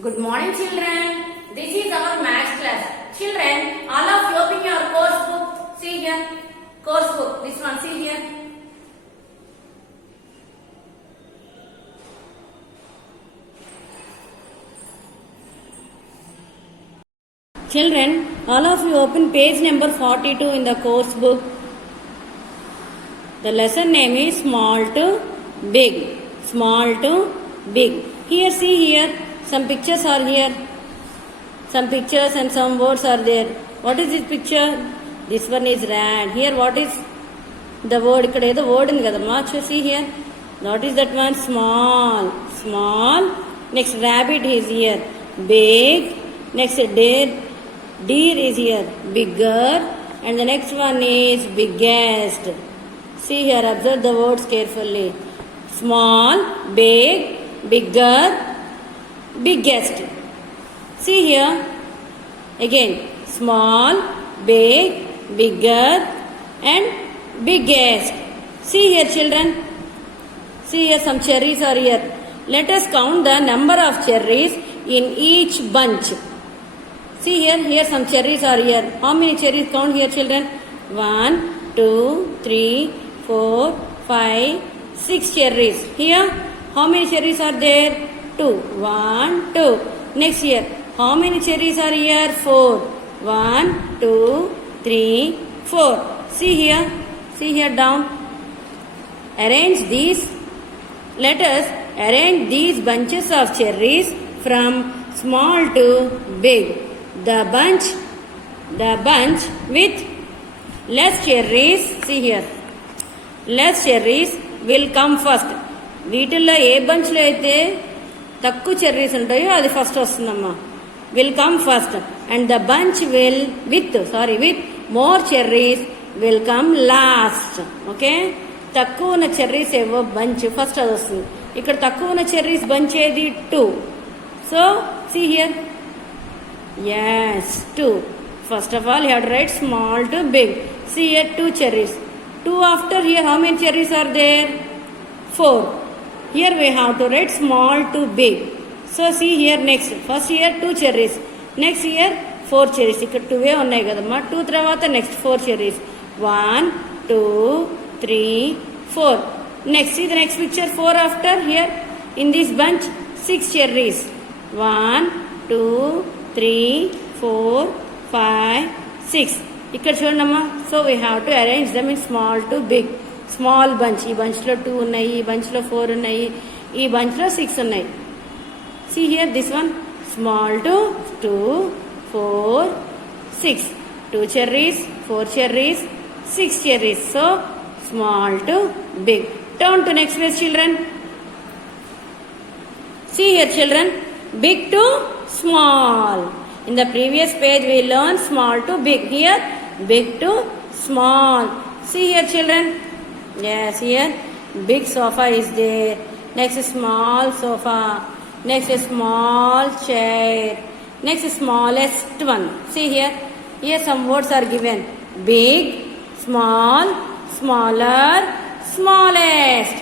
Good morning, children. This is our maths class. Children, all of you open your course book. See here. Course book. This one, see here. Children, all of you open page number 42 in the course book. The lesson name is small to big. Small to big. Here, see here. Some pictures are here. Some pictures and some words are there. What is this picture? This one is rat. Here, what is the word? Ikkada edo word undi kadamma. See here. What is that one? Small. Small. Next, rabbit is here. Big. Next, deer is here. Bigger. And the next one is biggest. See here. Observe the words carefully. Small, big, bigger, biggest. See here. Again. Small, big, bigger and biggest. See here, children. See here, some cherries are here. Let us count the number of cherries in each bunch. See here some cherries are here. How many cherries count here, children? 1, 2, 3, 4, 5, 6 cherries. Here, how many cherries are there? 2. 1, 2. Next here, how many cherries are here? 4. 1, 2, 3, 4. See here down. Arrange these. Let us arrange these bunches of cherries from small to big. The bunch with less cherries, see here, less cherries will come first. వీటిల్లో ఏ బంచ్లో అయితే తక్కువ cherries ఉంటాయో అది first వస్తుందమ్మా. Will come first and the bunch will with more cherries will come last. Okay, తక్కువ ఉన్న cherries ఏవో bunch first అది వస్తుంది. ఇక్కడ తక్కువ ఉన్న చెర్రీస్ బంచ్ ఏది? 2. So see here. Yes, 2. First of all, you have to write small to big. See here, 2 cherries. 2 after here, how many cherries are there? 4. Here we have to write small to big. So see here next. First here 2 cherries. Next here 4 cherries. ఇక్కడ 2 ఉన్నాయి కదమ్మా. 2 తర్వాత next 4 cherries. 1, 2, 3, 4. Next, see the next picture. 4 after here. In this bunch 6 cherries. 1, 2, 3, 4, 5, 6. ఇక్కడ చూడమ్మా. So we have to arrange them in small to big. Small bunch. ఈ బంచ్లో 2 ఉన్నాయి, ఈ బంచ్లో 4 ఉన్నాయి, ఈ బంచ్లో 6 ఉన్నాయి. See here this one. Small to 2, 4, 6. 2 cherries, 4 cherries, 6 cherries. So small to big. Turn to next page, children. See here, children. Big to small. In the previous page we learned small to big. Here big to small. See here, children. Yes, here big sofa is there. Next small sofa. Next small chair. Next smallest one. See here. Here some words are given. Big, small, smaller, smallest.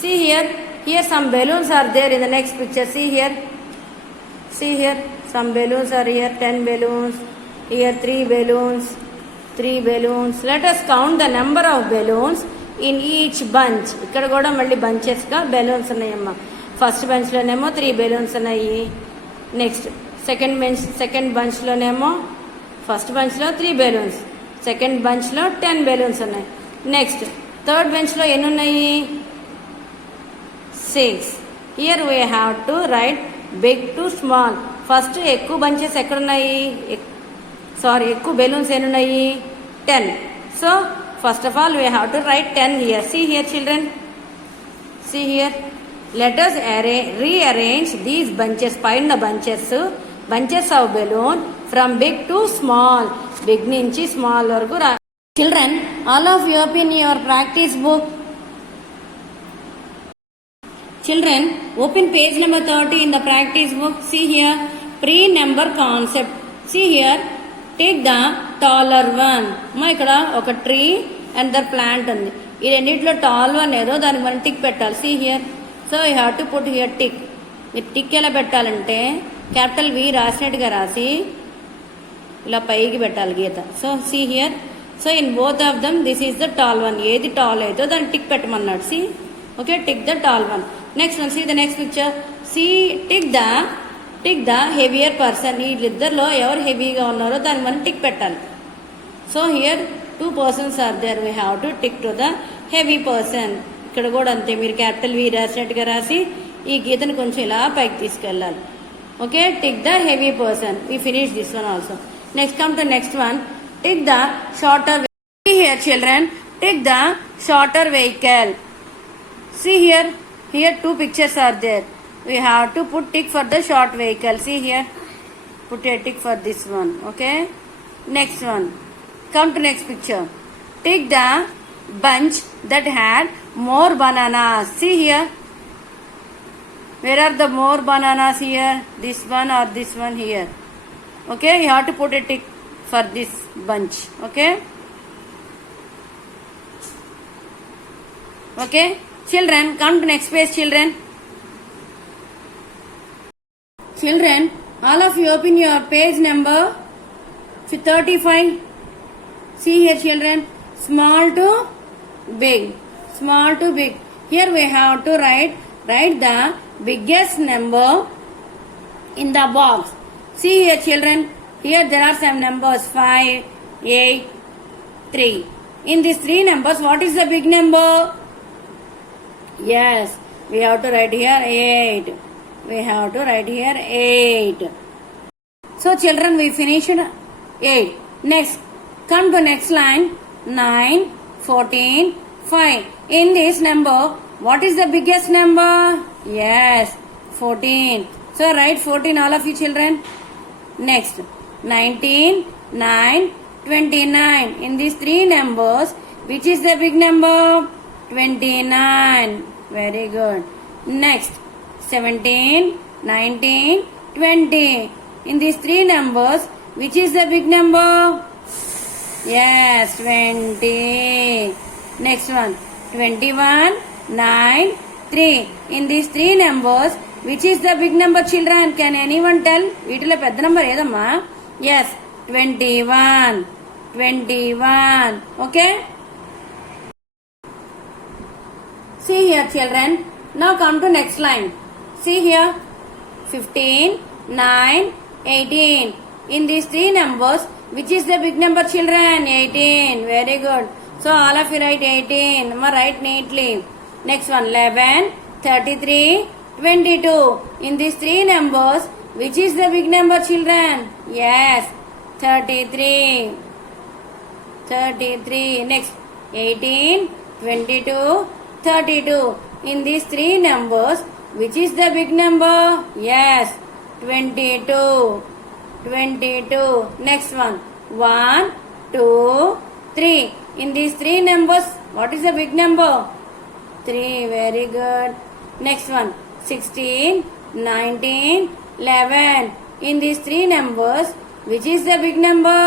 See here. Here some balloons are there in the next picture. See here. See here, some balloons are here, 10 balloons. Here 3 balloons, 3 balloons. Let us count the number of balloons in each bunch. ఇక్కడ కూడా మళ్ళీ బంచెస్గా balloons ఉన్నాయమ్మా. First బంచ్లోనేమో 3 balloons ఉన్నాయి. Next second బంచ్లోనేమో first బంచ్లో 3 balloons, second బంచ్లో 10 balloons ఉన్నాయి. నెక్స్ట్ థర్డ్ బంచ్లో ఎన్ని ఉన్నాయి? 6. Here we have to write big to small. First ఎక్కువ బంచెస్ ఎక్కడున్నాయి? ఎక్కువ బెలూన్స్ ఎన్నున్నాయి? 10. So first of all we have to write 10 here. See here, children. See here. Let us rearrange these bunches. పైన bunches of balloon from big to small. Big నుంచి small వరకు children, all of you open your practice book. Children, open page number 30 in the practice book. See here, pre-number concept. See here, take the taller one. ఇక్కడ ఒక tree and the plant ఉంది. ఈ రెండిట్లో tall one ఏదో దానికి మనం tick పెట్టాలి. See here. So you have to put here tick. మీరు టిక్ ఎలా పెట్టాలంటే క్యాపిటల్ వి రాసినట్టుగా రాసి ఇలా పైకి పెట్టాలి గీత. So see here, so in both of them this is the tall one. ఏది టాల్ అయితే దాన్ని టిక్ పెట్టమన్నాడు. See okay, tick the tall one. Next one, see the next picture. See tick the heavier person. వీళ్ళిద్దరిలో ఎవరు హెవీగా ఉన్నారో దాన్ని మనం టిక్ పెట్టాలి. So here 2 persons are there, we have to tick to the heavy person. ఇక్కడ కూడా అంతే, మీరు క్యాపిటల్ వి రాసినట్టుగా రాసి ఈ గీతను కొంచెం ఇలా పైకి తీసుకెళ్ళాలి. Okay, tick the heavy person. We finish this one also. Next come to next one. Tick the shorter. See here children, tick the shorter vehicle. See here, 2 pictures are there. We have to put tick for the short vehicle. See here, put a tick for this one. Okay, next one. Come to next picture. Tick the bunch that had more bananas. See here, where are the more bananas here? This one or this one here. Okay, you have to put a tick for this bunch. Okay. Okay, children, come to next page, children. Children, all of you open your page number 35. See here, children, small to big, small to big. Here we have to write the biggest number in the box. See here, children, here there are some numbers 5, 8, 3. In these 3 numbers, what is the big number? Yes, we have to write here 8. We have to write here 8. So children, we finished 8. Next, come to next line. 9, 14, 5. In this number, what is the biggest number? Yes, 14. So write 14, all of you children. Next, 19, 9, 29. In these 3 numbers, which is the big number? 29. Very good. Next, 17, 19, 20. In these 3 numbers, which is the big number? Yes, 20. Next one, 21, 9, 3. In these 3 numbers, which is the big number, children? Can anyone tell? వీటిలో పెద్ద number ఏదమ్మా? Yes, 21. 21. Okay? See here, children. Now come to next line. See here, 15, 9, 18. In these 3 numbers, which is the big number, children? 18. Very good. So all of you write 18. Write neatly. Next one, 11, 33, 22. In these 3 numbers, which is the big number, children? Yes, 33. 33. Next, 18, 22, 32. In these 3 numbers, which is the big number? Yes, 22. 22. Next one, 1, 2, 3. In these 3 numbers, what is the big number? 3. Very good. Next one, 16, 19, 11. In these 3 numbers, which is the big number?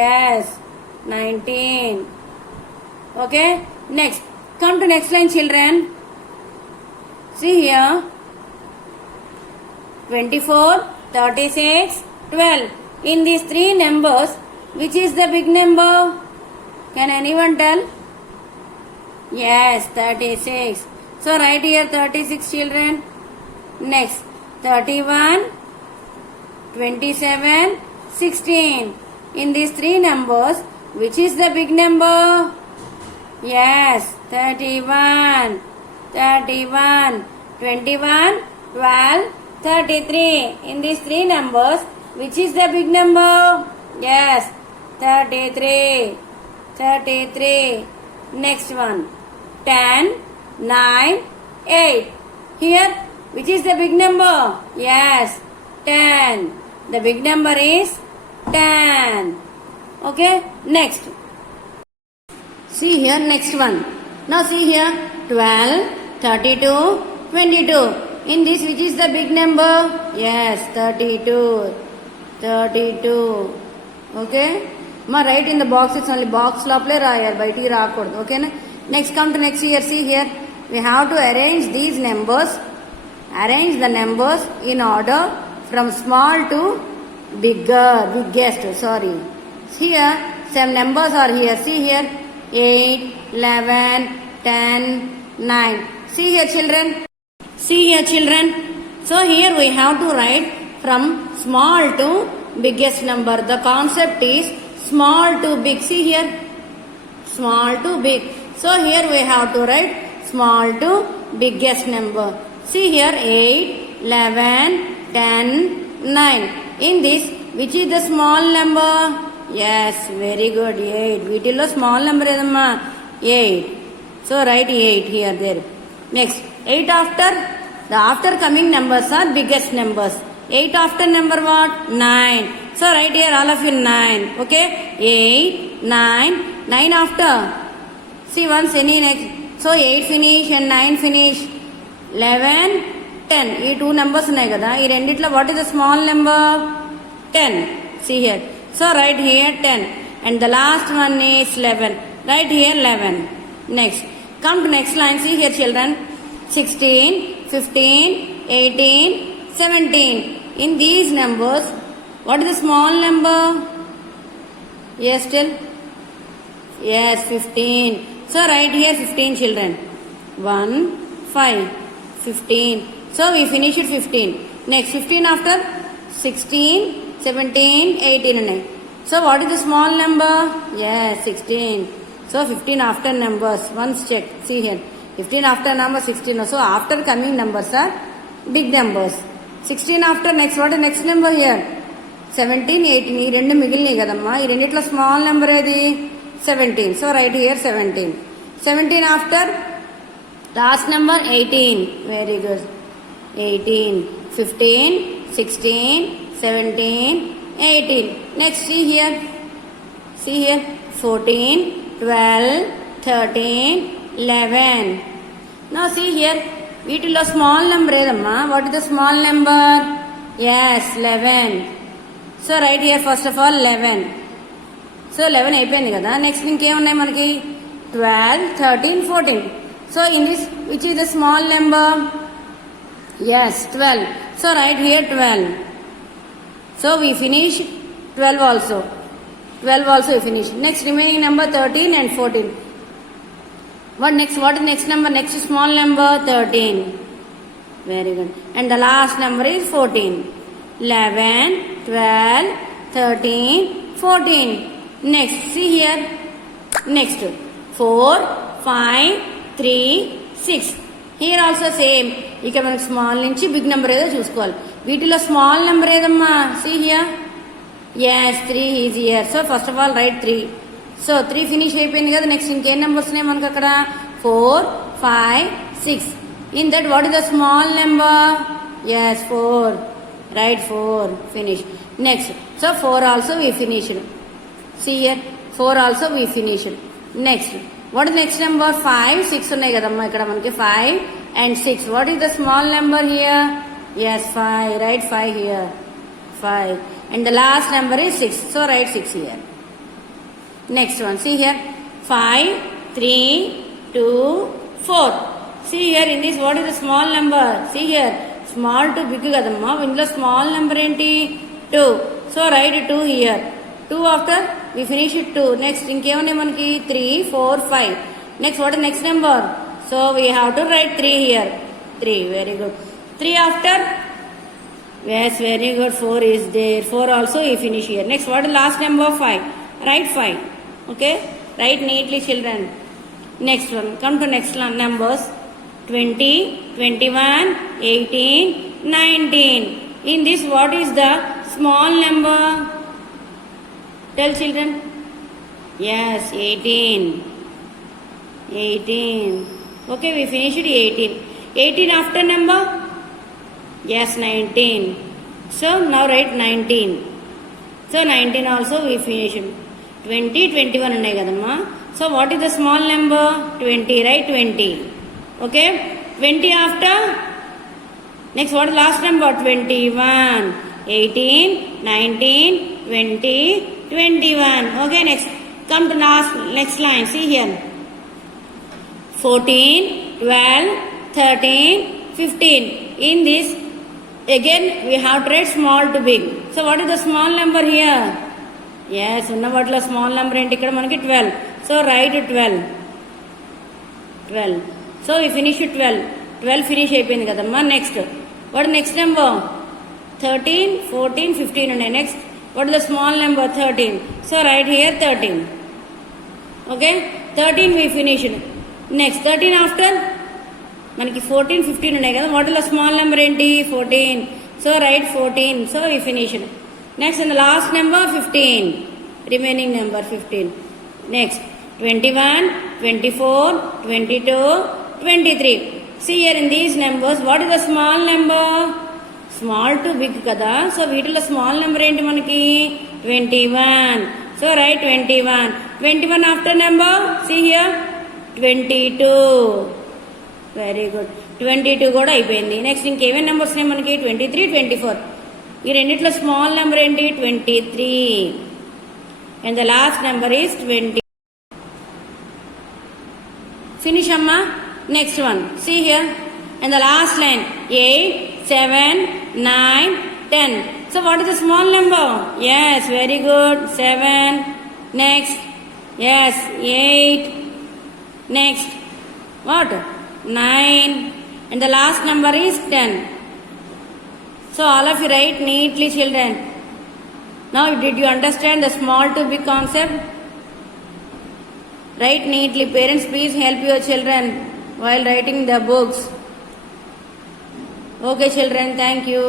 Yes, 19. Okay. Next, come to next line, children. See here, 24, 36, 12. In these 3 numbers, which is the big number? Can anyone tell? Yes, 36. So write here 36, children. Next, 31, 27, 16. In these 3 numbers, which is the big number? Yes, 31. 31, 21, 12, 33. In these 3 numbers, which is the big number? Yes, 33. 33. Next one, 10, 9, 8. Here, which is the big number? Yes, 10. The big number is 10. Okay, next. See here, next one. Now see here, 12, 32, 22. In this, which is the big number? Yes, 32. 32. Okay? Write in the box, it's only box lopale raayar, bayatiki raakudadu. Okay na? Next, come to next here. See here, we have to arrange these numbers. Arrange the numbers in order from small to biggest, sorry. Here, some numbers are here. See here, 8, 11, 10, 9. See here, children. See here, children. So here we have to write from small to biggest number. The concept is small to big. See here, small to big. So here we have to write small to biggest number. See here, 8, 11, 10, 9. In this, which is the small number? Yes, very good, 8. వీటిలో small number ఏదమ్మా? 8. So write 8 here, there. Next, 8 after, the after coming numbers are biggest numbers. 8 after number what? 9. So write here all of you 9. Okay, 8, 9, 9 after. See once any next. So 8 finish and 9 finish. 11, 10. ఈ 2 numbers ఉన్నాయి కదా, ఈ రెండిట్లో what is the small number? 10. See here. So write here 10. And the last one is 11. Write here 11. Next. Come to next line. See here, children. 16, 15, 18, 17. In these numbers, what is the small number? Yes, still? Yes, 15. So write here 15, children. 1, 5, 15. So we finish it 15. Next, 15 after 16, 17, 18. So what is the small number? Yes, 16. So 15 after numbers. Once check. See here. 15 after number 16. So after coming numbers are big numbers. 16 after next. What is next number here? 17, 18. ఈ రెండు మిగిలినాయి కదమ్మా. ఈ రెండిట్లో small number ఏది? 17. So write here 17. 17 after last number 18. Very good. 18, 15, 16, 17, 18. Next, see here. See here. 14, 12, 13, 11. Now see here. వీటిలో small number ఏదమ్మా? What is the small number? Yes, 11. So right here first of all 11. So 11 అయిపోయింది కదా. Next ఇంకేమున్నాయి మనకి? 12, 13, 14. So in this which is the small number? Yes, 12. So write here 12. So we finish 12 also. 12 also we finish. Next remaining number 13 and 14. What next? What is next number? Next small number 13. Very good. And the last number is 14. 11, 12, 13, 14. Next, see here. Next, 4, 5, 3, 6. Here also same. ఇక్కడ మనకి small నుంచి big number ఏదో చూసుకోవాలి. వీటిలో small number ఏదమ్మా? See here. Yes, 3 is here. So first of all write 3. So 3 finish అయిపోయింది కదా. Next ఇంకేం నెంబర్స్ ఉన్నాయి మనకు అక్కడ? 4, 5, 6. In that what is the small number? Yes, 4. Write 4. Finish. Next. So 4 also we finished. See here. 4 also we finished. Next. What is next number? 5, 6 ఉన్నాయి కదమ్మా ఇక్కడ మనకి 5 and 6. What is the small number here? Yes, 5. Write 5 here. 5. And the last number is 6. So write 6 here. Next one. See here. 5, 3, 2, 4. See here in this what is the small number? See here. Small to big kadamma. Indlo small number enti? 2. So write 2 here. 2 after we finish it 2. Next inkevunnayi manaki 3, 4, 5. Next what is next number? So we have to write 3 here. 3. Very good. 3 after? Yes, very good. 4 is there. 4 also we finish here. Next what is last number? 5. Write 5. Okay. Write neatly, children. Next one. Come to next numbers. 20, 21, 18, 19. In this what is the small number? Tell children. Yes, 18. 18. Okay, we finished 18. 18 after number? Yes, 19. So now write 19. So 19 also we finished. 20, 21 ఉన్నాయి కదమ్మా. So what is the small number? 20. Write 20. Okay. 20 after? Next what is last number? 21. 18, 19, 20, 21. Okay, next. Come to next line. See here. 14, 12, 13, 15. In this again we have to write small to big. So what is the small number here? Yes, ఉన్న వాటిలో small number ఏంటి ఇక్కడ మనకి 12. So right 12. So we finish 12 finish అయిపోయింది కదమ్మా. Next what next number 13, 14, 15 ఉన్నాయి. Next what is the small number 13. So right here 13. Okay 13 we finished. Next 13 after మనకి 14, 15 ఉన్నాయి కదా. What is the small number ఏంటి 14. So right 14. So we finished. Next and the last number 15, remaining number 15. Next 21, 24, 22, 23. See here in these numbers, what is the small number? Small to big కదా. So వీటిలో small number ఏంటి మనకి 21. So right 21. 21 after number see here 22. Very good. 22 కూడా అయిపోయింది. Next ఇంకేమేమి numbers ఉన్నాయి మనకి 23, 24. ఈ రెండిట్లో స్మాల్ నెంబర్ ఏంటి 23 and the last number is 20. Finish అమ్మా. Next one see here and the last line 8, 7, 9, 10. So what is the small number? Yes very good 7. Next yes 8. Next what 9 and the last number is 10. So all of you write neatly children. Now did you understand the small to big concept? Write neatly. Parents please help your children while writing the books. Okay children, thank you.